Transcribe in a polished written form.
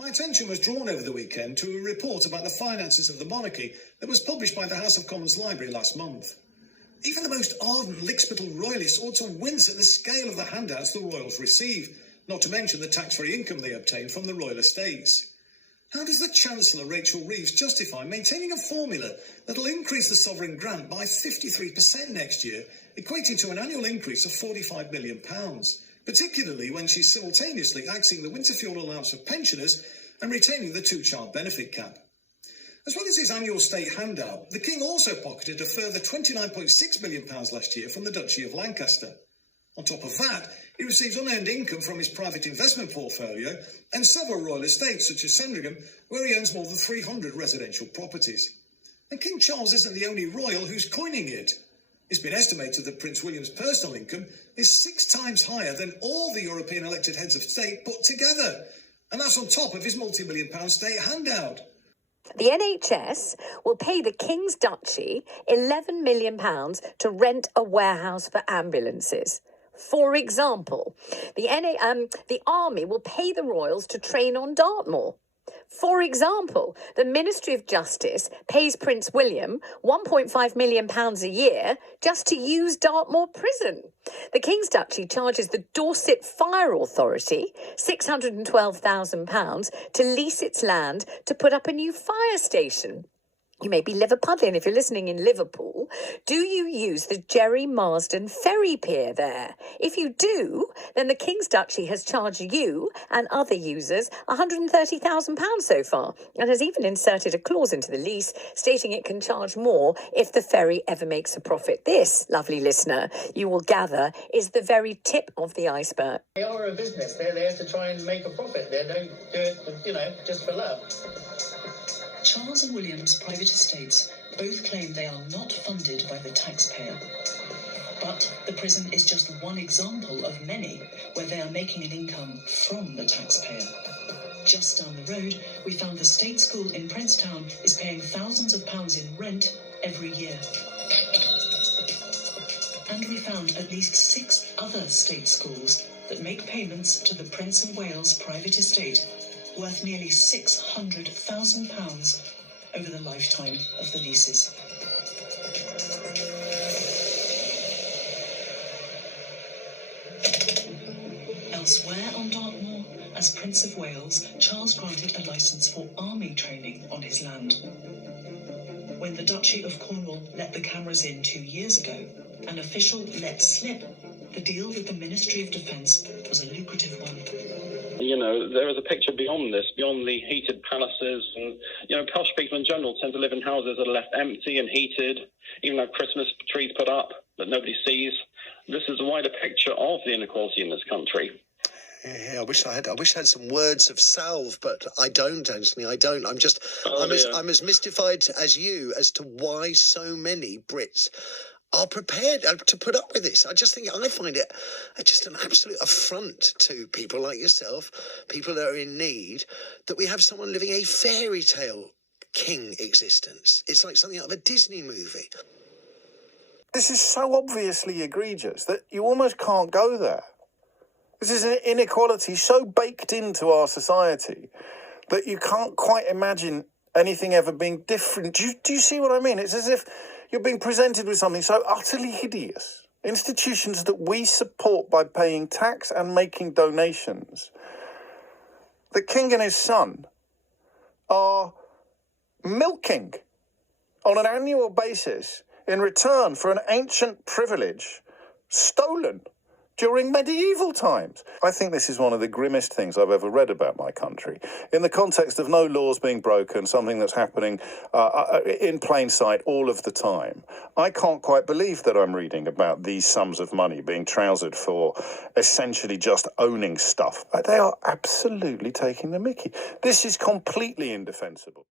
My attention was drawn over the weekend to a report about the finances of the monarchy that was published by the House of Commons Library last month. Even the most ardent lickspittle royalists ought to wince at the scale of the handouts the royals receive, not to mention the tax-free income they obtain from the royal estates. How does the Chancellor, Rachel Reeves, justify maintaining a formula that'll increase the sovereign grant by 53% next year, equating to an annual increase of £45 million, particularly when she's simultaneously axing the winter fuel allowance for pensioners and retaining the two-child benefit cap? As well as his annual state handout, the King also pocketed a further £29.6 million last year from the Duchy of Lancaster. On top of that, he receives unearned income from his private investment portfolio and several royal estates, such as Sandringham, where he owns more than 300 residential properties. And King Charles isn't the only royal who's coining it. It's been estimated that Prince William's personal income is 6 times higher than all the European elected heads of state put together. And that's on top of his multi-million-pound state handout. The NHS will pay the King's Duchy £11 million to rent a warehouse for ambulances. For example, the Army will pay the Royals to train on Dartmoor. For example, the Ministry of Justice pays Prince William £1.5 million a year just to use Dartmoor Prison. The King's Duchy charges the Dorset Fire Authority £612,000 to lease its land to put up a new fire station. You may be Liverpudlian if you're listening in Liverpool. Do you use the Jerry Marsden ferry pier there? If you do, then the King's Duchy has charged you and other users £130,000 so far, and has even inserted a clause into the lease stating it can charge more if the ferry ever makes a profit. This, lovely listener, you will gather, is the very tip of the iceberg. They are a business. They're there to try and make a profit. They don't do it, just for love. Charles and William's private estates both claim they are not funded by the taxpayer. But the prison is just one example of many where they are making an income from the taxpayer. Just down the road, we found the state school in Princetown is paying thousands of pounds in rent every year. And we found at least 6 other state schools that make payments to the Prince of Wales private estate worth nearly £600,000 over the lifetime of the leases. Elsewhere on Dartmoor, as Prince of Wales, Charles granted a licence for army training on his land. When the Duchy of Cornwall let the cameras in 2 years ago, an official let slip the deal with the Ministry of Defence was a lucrative one. You know, there is a picture beyond this, beyond the heated palaces. And, posh people in general tend to live in houses that are left empty and heated, even though Christmas trees put up that nobody sees. This is a wider picture of the inequality in this country. Yeah, I wish I had some words of salve, but I don't, Anthony. I don't. I'm as mystified as you as to why so many Brits are prepared to put up with this. I find it just an absolute affront to people like yourself, people that are in need, that we have someone living a fairy tale king existence. It's like something out of a Disney movie. This is so obviously egregious that you almost can't go there. This is an inequality so baked into our society that you can't quite imagine anything ever being different. Do you see what I mean? It's as if you're being presented with something so utterly hideous. Institutions that we support by paying tax and making donations. The King and his son are milking on an annual basis in return for an ancient privilege stolen during medieval times. I think this is one of the grimmest things I've ever read about my country. In the context of no laws being broken, something that's happening in plain sight all of the time, I can't quite believe that I'm reading about these sums of money being trousered for essentially just owning stuff. They are absolutely taking the mickey. This is completely indefensible.